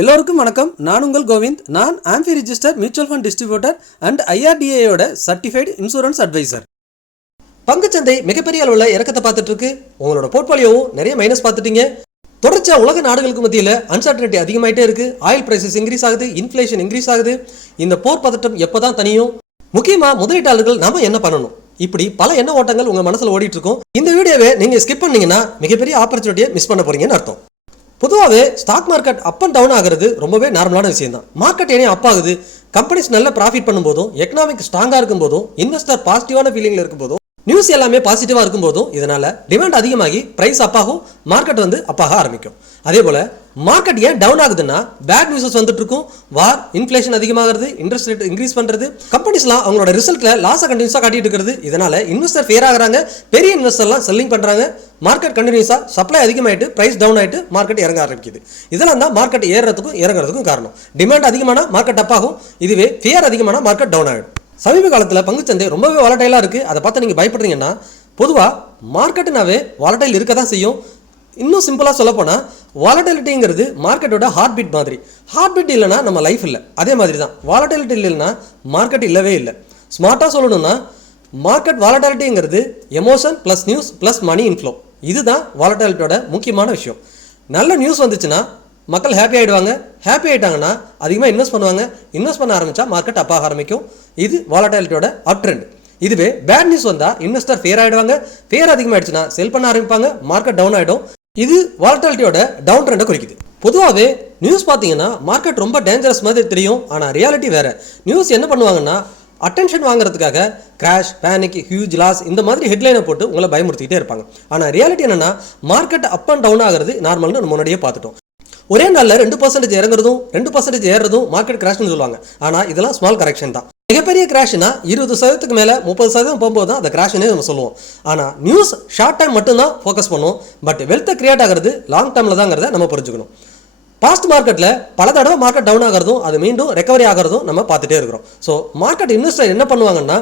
எல்லோருக்கும் வணக்கம். நான் உங்கள் கோவிந்த். நான் AMFI register mutual fund distributor and IRDAயோட சர்டிஃபைடு இன்சூரன்ஸ் அட்வைசர். பங்குச்சந்தை மிகப்பெரிய அளவில் இறக்கத்தை பார்த்துட்டு இருக்கு. உங்களோட போர்ட்ஃபோலியோவும் நிறைய மைனஸ் பார்த்துட்டீங்க. தொடர்ச்சியா உலக நாடுகளுக்கு மத்தியில் அன்சர்டனிட்டி அதிகமாயிட்டே இருக்கு. ஆயில் பிரைசஸ் இன்க்ரீஸ் ஆகுது, இன்ஃப்ளேஷன் இன்க்ரீஸ் ஆகுது. இந்த போர் பதட்டம் எப்போதான் தனியும்? முக்கியமாக முதலீட்டாளர்கள் நாம என்ன பண்ணணும்? இப்படி பல எண்ண ஓட்டங்கள் உங்க மனசுல ஓடிட்டு இருக்கும். இந்த வீடியோவை நீங்க ஸ்கிப் பண்ணீங்கன்னா மிகப்பெரிய ஆப்பர்ச்சுனிட்டியை மிஸ் பண்ண போறீங்கன்னு அர்த்தம். பொதுவாகவே stock market up and down ஆகிறது ரொம்பவே நார்மலான விஷயம் தான். மார்க்கெட் ஏனே அப் ஆகுது, கம்பெனிஸ் நல்ல ப்ராஃபிட் பண்ணும்போதும், எக்கனாமிக் ஸ்ட்ராங்காக இருக்கும் போதும், இன்வெஸ்டர் பாசிட்டிவான ஃபீலிங்ல இருக்கும் போதும், நியூஸ் எல்லாமே பாசிட்டிவாக இருக்கும் போதும், இதனால டிமாண்ட் அதிகமாகி பிரைஸ் அப்பாகும், மார்க்கெட் அப்பாக ஆரம்பிக்கும். அதே போல மார்க்கெட் ஏன் டவுன் ஆகுதுன்னா பேட் நியூஸஸ் வந்துட்டு இருக்கும். வார், இன்ஃப்ளேஷன் அதிகமாகிறது, இன்ட்ரெஸ்ட் ரேட் இன்க்ரீஸ் பண்றது, கம்பெனிஸ்லாம் அவங்களோட ரிசல்ட்ல லாஸை கண்டினியூஸா காட்டிட்டு இருக்கிறது. இதனால இன்வெஸ்டர் ஃபேர் ஆகுறாங்க, பெரிய இன்வெஸ்டர்லாம் செல்லிங் பண்றாங்க. மார்க்கெட் கண்டினியூஸா சப்ளை அதிகமாயிட்டு பிரைஸ் டவுன் ஆயிட்டு மார்க்கெட் இறங்க ஆரம்பிக்குது. இதெல்லாம் தான் மார்க்கெட் ஏறதுக்கும் இறங்குறதுக்கும் காரணம். டிமாண்ட் அதிகமான மார்க்கெட் அப் ஆகும், இதுவே ஃபியர் அதிகமான மார்க்கெட் டவுன் ஆகிடும். சமீப காலத்தில் பங்குச்சந்தை ரொம்பவே வாலட்டைலா இருக்கு. அதை பார்த்து நீங்க பயப்படுறீங்கன்னா, பொதுவாக மார்க்கெட்டுனாவே வாலட்டைல் இருக்க தான் செய்யும். இன்னும் சிம்பிளாக சொல்ல போனால் வாலட்டிலிட்டிங்கிறது மார்க்கெட்டோட ஹார்ட் பீட் மாதிரி. ஹார்ட் பீட் இல்லைனா நம்ம லைஃப் இல்லை. அதே மாதிரி தான் வாலட்டிலிட்டி இல்லைன்னா மார்க்கெட் இல்லவே இல்லை. ஸ்மார்ட்டாக சொல்லணும்னா மார்க்கெட் வாலட்டிலிட்டிங்கிறது emotion plus news plus money inflow. இதுதான் வாலட்டிலிட்டியோட முக்கியமான விஷயம். நல்ல நியூஸ் வந்துச்சுன்னா மக்கள் ஹாப்பி ஆகிடுவாங்க. ஹாப்பி ஆகிட்டாங்கன்னா அதிகமாக இன்வெஸ்ட் பண்ணுவாங்க. இன்வெஸ்ட் பண்ண ஆரம்பித்தா மார்க்கெட் அப்பாக ஆரம்பிக்கும். இது வாலட்டிலிட்டியோட அப் ட்ரெண்ட். இதுவே பேட் நியூஸ் வந்தால் இன்வெஸ்டர் ஃபேர் ஆகிடுவாங்க. ஃபேர் அதிகமாகிடுச்சுன்னா செல் பண்ண ஆரம்பிப்பாங்க, மார்க்கெட் டவுன் ஆகிடும். இது வாலட்டிலிட்டியோட டவுன் ட்ரெண்டை குறிக்குது. பொதுவாகவே நியூஸ் பார்த்தீங்கன்னா மார்க்கெட் ரொம்ப டேஞ்சரஸ் மாதிரி தெரியும், ஆனால் ரியாலிட்டி வேற. நியூஸ் என்ன பண்ணுவாங்கன்னா அட்டென்ஷன் வாங்குறதுக்காக கிராஷ், பேனிக், ஹியூஜ் லாஸ் இந்த மாதிரி ஹெட்லைனை போட்டு உங்களை பயமுறுத்திக்கிட்டே இருப்பாங்க. ஆனால் ரியாலிட்டி என்னன்னா மார்க்கெட் அப் அண்ட் டவுன் ஆகிறது நார்மல்னு நம்ம முன்னாடியே பார்த்துட்டோம். ஒரே நாளில் 2% இறங்குறதும் 2% ஏறுறதும் மார்க்கெட் கிராஷ்னு சொல்லுவாங்க. ஆனால் இதெல்லாம் ஸ்மால் கரெக்ஷன் தான். மிகப்பெரிய கிராஷ்னா 20% மேலே 30% போகும்போது தான் அந்த கிராஷ்னே நம்ம சொல்லுவோம். ஆனால் நியூஸ் ஷார்ட் டைம் மட்டும்தான் ஃபோக்கஸ் பண்ணும். பட் வெல்த்தை கிரியேட் ஆகிறது லாங் டேர்மில் தாங்கிறத நம்ம புரிஞ்சுக்கணும். பாஸ்ட் மார்க்கெட்டில் பல தடவை மார்க்கெட் டவுன் ஆகிறதும் அது மீண்டும் ரெக்கவரி ஆகிறதும் நம்ம பார்த்துட்டே இருக்கிறோம். ஸோ மார்க்கெட் இன்வெஸ்டர் என்ன பண்ணுவாங்கன்னா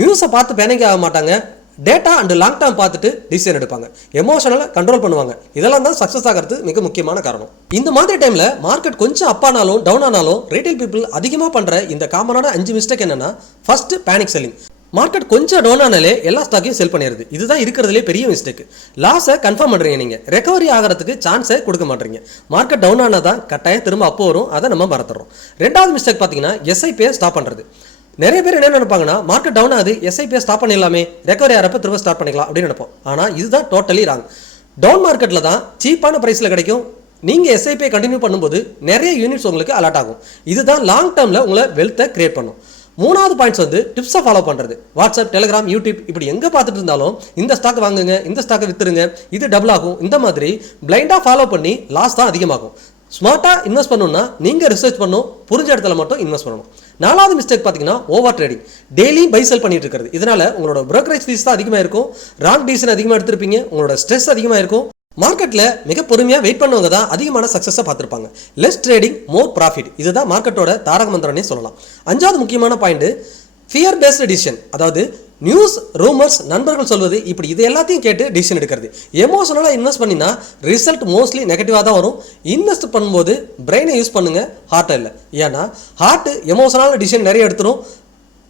நியூஸை பார்த்து பேனிக் ஆக மாட்டாங்க. டேட்டா அண்ட் லாங் டேர்ம் பார்த்துட்டு டிசிஷன் எடுப்பாங்க. எமோஷனலை கண்ட்ரோல் பண்ணுவாங்க. இதெல்லாம் தான் சக்ஸஸ் ஆகிறது மிக முக்கியமான காரணம். இந்த மாதிரி டைமில் மார்க்கெட் கொஞ்சம் அப் ஆனாலும் டவுன் ஆனாலும் ரீட்டைல் பீப்புள் அதிகமாக பண்ணுற இந்த காமனான 5 மிஸ்டேக் என்னன்னா, ஃபர்ஸ்ட் பேனிக் செல்லிங். மார்க்கெட் கொஞ்சம் டவுன் ஆனாலே எல்லா ஸ்டாக்கையும் செல் பண்ணிடுது. இதுதான் இருக்கிறதுலே பெரிய மிஸ்டேக். லாஸை கன்ஃபார்ம் பண்ணுறீங்க, நீங்கள் ரெக்கவரி ஆகிறதுக்கு சான்ஸை கொடுக்க மாட்டீங்க. மார்க்கெட் டவுன் ஆனால் தான் கட்டாயம் திரும்ப அப்போ வரும், அதை நம்ம மறந்துடுறோம். ரெண்டாவது மிஸ்டேக் பார்த்தீங்கன்னா SIP ஸ்டாப் பண்ணுறது. நிறைய பேர் என்ன நினைப்பாங்கன்னா மார்க்கெட் டவுன் ஆகுது, SIP ஸ்டாப் பண்ணிடலாமே, ரெக்கவரி ஆகிறப்ப திரும்ப ஸ்டார்ட் பண்ணிக்கலாம் அப்படின்னு நினைப்போம். ஆனால் இதுதான் டோட்டலி ராங். டவுன் மார்க்கெட்டில் தான் சீப்பான ப்ரைஸில் கிடைக்கும். நீங்கள் SIP கண்டினியூ பண்ணும்போது நிறைய யூனிட்ஸ் உங்களுக்கு அலாட் ஆகும். இதுதான் லாங் டேர்மில் உங்களை வெல்த்தை கிரியேட் பண்ணும். மூணாவது பாயிண்ட்ஸ் டிப்ஸை ஃபாலோ பண்ணுறது. வாட்ஸ்அப், டெலிகிராம், யூடியூப் இப்படி எங்கே பார்த்துட்டு இருந்தாலும் இந்த ஸ்டாக் வாங்குங்க, இந்த ஸ்டாக்கை வித்துருங்க, இது டபுள் ஆகும், இந்த மாதிரி பிளைண்டாக ஃபாலோ பண்ணி லாஸ் தான் அதிகமாகும். ஸ்மார்ட்டாக இன்வெஸ்ட் பண்ணணும்னா நீங்கள் ரிசர்ச் பண்ணணும், புரிஞ்ச இடத்துல மட்டும் இன்வெஸ்ட் பண்ணணும். நாலாவது மிஸ்டேக் பார்த்தீங்கன்னா ஓவர் ட்ரேடிங். டெய்லி பை செல் பண்ணிட்டு இருக்கிறது. இதனால உங்களோட brokerage ஃபீஸ் தான் அதிகமாக இருக்கும். ராங் டிசிஷன் அதிகமாக எடுத்திருப்பீங்க. உங்களோட ஸ்ட்ரெஸ் அதிகமாக இருக்கும். மார்க்கெட்டில் மிக பொறுமையாக வெயிட் பண்ணவங்க தான் அதிகமான சக்ஸஸை பார்த்துருப்பாங்க. Less trading more profit. இதுதான் மார்க்கெட்டோட தாரக மந்திரம்னே சொல்லலாம். அஞ்சாவது முக்கியமான பாயிண்ட் ஃபியர் பேஸ்டு டிசிஷன். அதாவது நியூஸ், ரூமர்ஸ், நண்பர்கள் சொல்வது இப்படி இது எல்லாத்தையும் கேட்டு டிசிஷன் எடுக்கிறது. எமோஷனலாக இன்வெஸ்ட் பண்ணினா ரிசல்ட் மோஸ்ட்லி நெகட்டிவாக தான் வரும். இன்வெஸ்ட் பண்ணும்போது பிரெயினை யூஸ் பண்ணுங்க, ஹார்ட்டை இல்லை. ஏன்னா ஹார்ட்டு எமோஷனலான டிசிஷன் நிறைய எடுத்துரும்.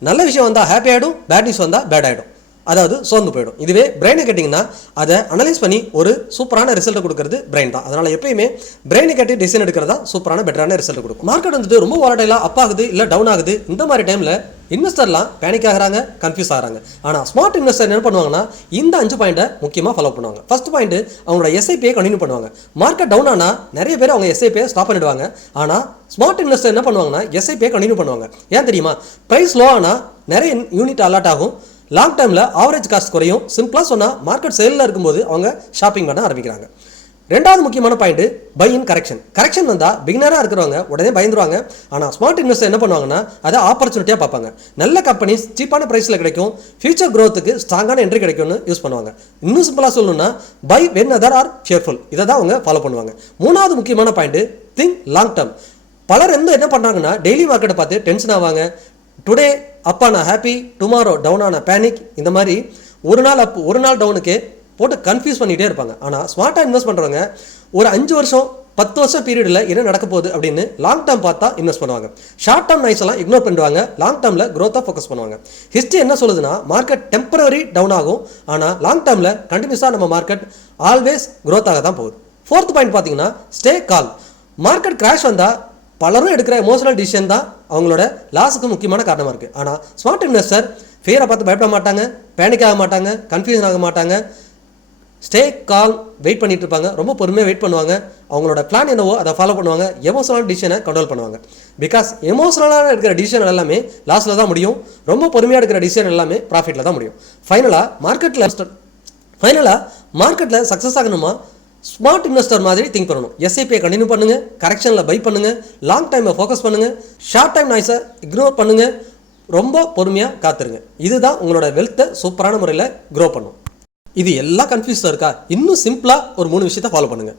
நல்ல விஷயம் வந்தால் ஹாப்பி ஆகிடும், பேட் நியூஸ் வந்தால் பேட் ஆகிடும், அதாவது சோர்ந்து போயிடும். இதுவே பிரெயினை கேட்டிங்கன்னா அதை அனலைஸ் பண்ணி ஒரு சூப்பரான ரிசல்ட் கொடுக்குறது பிரெயின் தான். அதனால் எப்பயுமே பிரெயினை கேட்டு டிசிஷன் எடுக்கிறதா சூப்பரான பெட்டரான ரிசல்ட் கொடுக்கும். மார்க்கெட் ரொம்ப வாலட்டைலாக அப் ஆகுது இல்லை டவுன் ஆகுது. இந்த மாதிரி டைமில் இன்வெஸ்டர்லாம் பேனிக் ஆகிறாங்க, கன்ஃபியூஸ் ஆகிறாங்க. ஆனால் ஸ்மார்ட் இன்வெஸ்டர் என்ன பண்ணுவாங்கன்னா இந்த 5 பாயிண்ட்டை முக்கியமாக ஃபாலோ பண்ணுவாங்க. ஃபர்ஸ்ட் பாயிண்ட் அவங்களோட SIP கண்டினியூ பண்ணுவாங்க. மார்க்கெட் டவுன் ஆனால் நிறைய பேர் அவங்க SIP ஸ்டாப் பண்ணிடுவாங்க. ஆனால் ஸ்மார்ட் இன்வெஸ்டர் என்ன பண்ணுவாங்கன்னா SIP கண்டினியூ பண்ணுவாங்க. ஏன் தெரியுமா? ப்ரைஸ் லோ ஆனால் நிறைய யூனிட் அலாட் ஆகும். லாங் டைமில் ஆவரேஜ் காஸ்ட் குறையும். சிம்பிளாக சொன்னால் மார்க்கெட் சேலில் இருக்கும்போது அவங்க ஷாப்பிங் பண்ண ஆரம்பிக்கிறாங்க. ரெண்டாவது முக்கியமான point buy in correction. Correction வந்தால் பிகினராக இருக்கிறவங்க உடனே பயந்துருவாங்க. ஆனால் ஸ்மார்ட் இன்வெஸ்டர் என்ன பண்ணுவாங்கன்னா அதை ஆப்பர்ச்சுனிட்டியாக பார்ப்பாங்க. நல்ல கம்பெனிஸ் சீப்பான ப்ரைஸில் கிடைக்கும், ஃபியூச்சர் க்ரோத்துக்கு ஸ்ட்ராங்கான என்ட்ரி கிடைக்கும்னு யூஸ் பண்ணுவாங்க. இன்னும் சிம்பிளாக சொல்லணும்னா buy when other are fearful. இதை தான் அவங்க ஃபாலோ பண்ணுவாங்க. மூணாவது முக்கியமான பாயிண்ட் திங்க் லாங் டேர்ம். பலர் என்ன பண்ணுறாங்கன்னா டெய்லி மார்க்கெட்டை பார்த்து டென்ஷன் ஆவாங்க. டுடே அப் ஆன ஹாப்பி, டுமாரோ டவுன் ஆன பேனிக். இந்த மாதிரி ஒரு நாள் அப் ஒரு நாள் டவுனுக்கு போட்டு கன்ஃபியூஸ் பண்ணிகிட்டே இருப்பாங்க. ஆனால் ஸ்மார்ட்டாக இன்வெஸ்ட் பண்ணுறவங்க ஒரு 5 வருஷம் 10 வருஷம் பீரியடில் என்ன நடக்க போகுது அப்படின்னு லாங் டேர்ம் பார்த்தா இன்வெஸ்ட் பண்ணுவாங்க. ஷார்ட் டேர்ம் நாய்ஸ் எல்லாம் இக்னோர் பண்ணுவாங்க. லாங் டேர்மில் க்ரோத்தாக ஃபோக்கஸ் பண்ணுவாங்க. ஹிஸ்ட்ரி என்ன சொல்லுதுன்னா மார்க்கெட் டெம்பரரி டவுன் ஆகும், ஆனால் லாங் டேர்மில் கண்டினியூஸாக நம்ம மார்க்கெட் ஆல்வேஸ் க்ரோத்தாக தான் போகுது. 4th பாயிண்ட் பார்த்தீங்கன்னா ஸ்டே கால். மார்க்கெட் கிராஷ் வந்தால் பலரும் எடுக்கிற எமோஷனல் டிசிஷன் தான் அவங்களோட லாஸுக்கு முக்கியமான காரணமாக இருக்குது. ஆனால் ஸ்மார்ட் இன்வெஸ்டர் ஃபியரை பார்த்து பயப்பட மாட்டாங்க, பேனிக் ஆக மாட்டாங்க, கன்ஃபியூஷன் ஆக மாட்டாங்க. ஸ்டே கால் வெயிட் பண்ணிட்டு இருப்பாங்க, ரொம்ப பொறுமையாக வெயிட் பண்ணுவாங்க. அவங்களோட பிளான் என்னவோ அதை ஃபாலோ பண்ணுவாங்க. எமோஷனல் டிசிஷனை கண்ட்ரோல் பண்ணுவாங்க. பிகாஸ் எமோஷனலாக எடுக்கிற டிசிஷன் எல்லாமே லாஸில் தான் முடியும். ரொம்ப பொறுமையாக எடுக்கிற டிசிஷன் எல்லாமே ப்ராஃபிட்டில் தான் முடியும். மார்க்கெட்டில் சக்ஸஸ் ஆகணுமா ஸ்மார்ட் இன்வெஸ்டர் மாதிரி திங்க் பண்ணணும். எஸ்ஐபியை கண்டினியூ பண்ணுங்க, கரெக்ஷனில் பை பண்ணுங்க, லாங் டைமை ஃபோக்கஸ் பண்ணுங்க, ஷார்ட் டைம் நாய்ஸை இக்னோர் பண்ணுங்க, ரொம்ப பொறுமையாக காத்துருங்க. இதுதான் உங்களோட வெல்த்தை சூப்பரான முறையில் க்ரோ பண்ணும். இது எல்லாம் கன்ஃபியூஸாக இருக்கா? இன்னும் சிம்பிளாக ஒரு 3 விஷயத்தை ஃபாலோ பண்ணுங்கள்.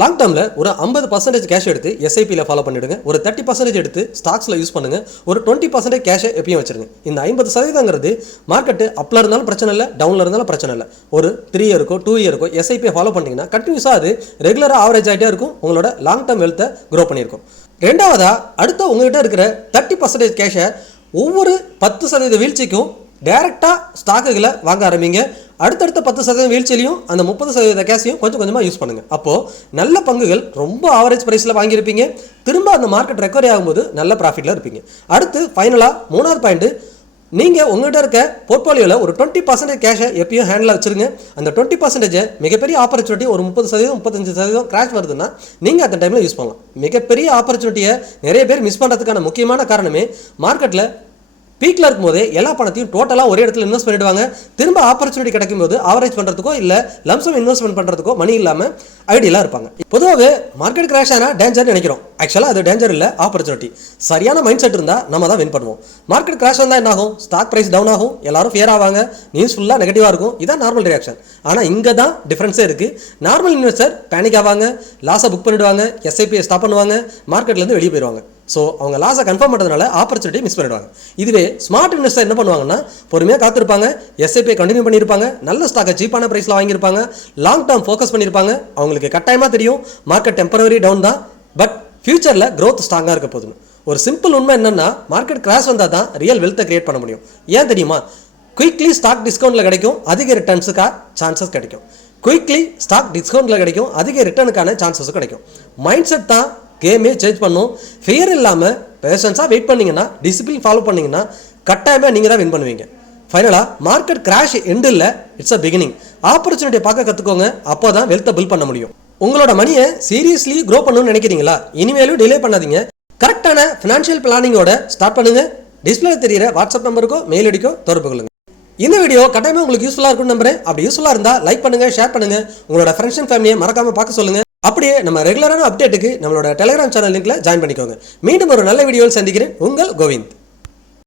லாங் டேர்மில் ஒரு 50% கேஷ் எடுத்து எஸ்ஐபியில் ஃபாலோ பண்ணிவிடுங்க. ஒரு 30% எடுத்து ஸ்டாக்ஸில் யூஸ் பண்ணுங்கள். ஒரு 20% கேஷை எப்பயும் வச்சுருங்க. இந்த 50%ங்கிறது மார்க்கெட்டு அப்பில் இருந்தாலும் பிரச்சனை இல்லை, டவுனில் இருந்தாலும் பிரச்சனை இல்லை. ஒரு 3 இயருக்கோ 2 இயருக்கோ எஸ்ஐபியை ஃபாலோ பண்ணிங்கன்னா கண்டினியூஸாக அது ரெகுலராக ஆவரேஜ் ஆகிட்டே இருக்கும். உங்களோட லாங் டேர்ம் வெல்த்தை க்ரோ பண்ணியிருக்கும். ரெண்டாவதாக அடுத்த உங்கள்கிட்ட இருக்கிற 30% கேஷை ஒவ்வொரு 10% வீழ்ச்சிக்கும் டைரெக்டாக ஸ்டாக்குகளை வாங்க ஆரம்பிங்க. அடுத்தடுத்த 10% வீழ்ச்சியிலையும் அந்த 30% கேஷையும் கொஞ்சம் கொஞ்சமாக யூஸ் பண்ணுங்கள். அப்போது நல்ல பங்குகள் ரொம்ப ஆவரேஜ் ப்ரைஸில் வாங்கியிருப்பீங்க. திரும்ப அந்த மார்க்கெட் ரெக்கவரி ஆகும்போது நல்ல ப்ராஃபிட்டில் இருப்பீங்க. அடுத்து ஃபைனலாக 3வது பாயிண்ட்டு, நீங்கள் உங்கள்கிட்ட இருக்க போர்ட்ஃபோலியோவில் ஒரு 20% கேஷை எப்பயும் ஹேண்டில் வச்சுருங்க. அந்த 20% மிகப்பெரிய ஆப்பர்ச்சுனிட்டி ஒரு 30% 35% கிராஷ் வருதுன்னா நீங்கள் அந்த டைமில் யூஸ் பண்ணலாம். மிகப்பெரிய ஆப்பர்ச்சுனிட்டியை நிறைய பேர் மிஸ் பண்ணுறதுக்கான முக்கியமான காரணமே மார்க்கெட்டில் பீக்கில் இருக்கும்போதே எல்லா பணத்தையும் டோட்டலாக ஒரே இடத்துல இன்வெஸ்ட் பண்ணிடுவாங்க. திரும்ப ஆப்பர்ச்சுனிட்டி கிடைக்கும் போது ஆவரேஜ் பண்ணுறதுக்கோ இல்லை லம்சம் இன்வெஸ்ட்மெண்ட் பண்ணுறதுக்கோ மணி இல்லாமல் ஐடியலாக இருப்பாங்க. பொதுவாகவே மார்க்கெட் கிராஷ் ஆனால் டேஞ்சர் நினைக்கிறோம். ஆக்சுவலாக அது டேஞ்சர் இல்லை, ஆப்பர்ச்சுனிட்டி. சரியான மைண்ட் செட் இருந்தால் நம்ம தான் வின் பண்ணுவோம். மார்க்கெட் கிராஷ் வந்தால் என்ன ஆகும்? ஸ்டாக் ப்ரைஸ் டவுன் ஆகும், எல்லாரும் ஃபியர் ஆவாங்க, நியூஸ் ஃபுல்லாக நெகட்டிவாக இருக்கும். இதான் நார்மல் ரியாக்ஷன். ஆனால் இங்கே தான் டிஃப்ரென்ஸே இருக்குது. நார்மல் இன்வெஸ்டர் பேனிக் ஆவாங்க, லாஸை புக் பண்ணிவிடுவாங்க, எஸ்ஐபியை ஸ்டாப் பண்ணுவாங்க, மார்க்கெட்லேருந்து வெளியே போயிடுவாங்க. ஸோ அவங்க லாஸை கன்ஃபார்ம் பண்ணுறதுனால ஆப்பர்ச்சுனிட்டி மிஸ் பண்ணிடுவாங்க. இதுவே ஸ்மார்ட் இன்வெஸ்டர் என்ன பண்ணுவாங்கன்னா பொறுமையாக காத்திருப்பாங்க, எஸ்ஐபியை கண்டினியூ பண்ணியிருப்பாங்க, நல்ல ஸ்டாக்கை சீப்பான ப்ரைஸில் வாங்கியிருப்பாங்க, லாங் டேர்ம் ஃபோக்கஸ் பண்ணியிருப்பாங்க. அவங்களுக்கு கட்டாயமாக தெரியும் மார்க்கெட் டெம்பரரி டவுன் தான், பட் ஃபியூச்சரில் க்ரோத் ஸ்ட்ராங்காக இருக்க போதுன்னு. ஒரு சிம்பிள் உண்மை என்னென்னா மார்க்கெட் கிராஷ் வந்தால் தான் ரியல் வெல்த்தை கிரியேட் பண்ண முடியும். ஏன் தெரியுமா? குயிக்லி ஸ்டாக் டிஸ்கவுண்ட்டில் கிடைக்கும், அதிக ரிட்டர்ன்ஸுக்காக சான்சஸ் கிடைக்கும். குயிக்லி ஸ்டாக் டிஸ்கவுண்ட்டில் கிடைக்கும், அதிக ரிட்டர்னுக்கான சான்சஸும் கிடைக்கும். மைண்ட் செட் தான் கேமே சேஞ்ச் பண்ணும். ஃபியர் இல்லாமல் பேஷன்ஸாக வெயிட் பண்ணிங்கன்னா, டிசிப்ளின் ஃபாலோ பண்ணிங்கன்னா கட்டாயமாக நீங்கள் தான் வின் பண்ணுவீங்க. ஃபைனலாக மார்க்கெட் கிராஷ் எண்டு இல்லை, இட்ஸ் அ பிகினிங். ஆப்பர்ச்சுனிட்டியை பார்க்க கற்றுக்கோங்க, அப்போ தான் வெல்த்தை பில்ட் பண்ண முடியும். உங்களோட மணியை சீரியஸ்லி க்ரோ பண்ணணும்னு நினைக்கிறீங்களா? இனிமேலும் டிலே பண்ணாதீங்க. கரெக்டான ஃபினான்ஷியல் பிளானிங்கோட ஸ்டார்ட் பண்ணுங்கள். டிஸ்பிளே தெரியிற வாட்ஸ்அப் நம்பருக்கோ மெயில் ஐடிக்கோ தொடர்பு கொள்ளுங்கள். இந்த வீடியோ கட்டாயமாக உங்களுக்கு யூஸ்ஃபுல்லாக இருக்கும்னு நம்புறேன். அப்படி யூஸ்ஃபுல்லாக இருந்தால் லைக் பண்ணுங்கள், ஷேர் பண்ணுங்கள், உங்களோட ஃப்ரெண்ட்ஸ் அண்ட் ஃபேமிலியை மறக்காமல் பார்க்க சொல்லுங்கள். அப்படியே நம்ம ரெகுலரான அப்டேட்டுக்கு நம்மளோட டெலிகிராம் சேனல் லிங்க்ல ஜாயின் பண்ணிக்கோங்க. மீண்டும் ஒரு நல்ல வீடியோவில் சந்திக்கிறேன். உங்கள் கோவிந்த்.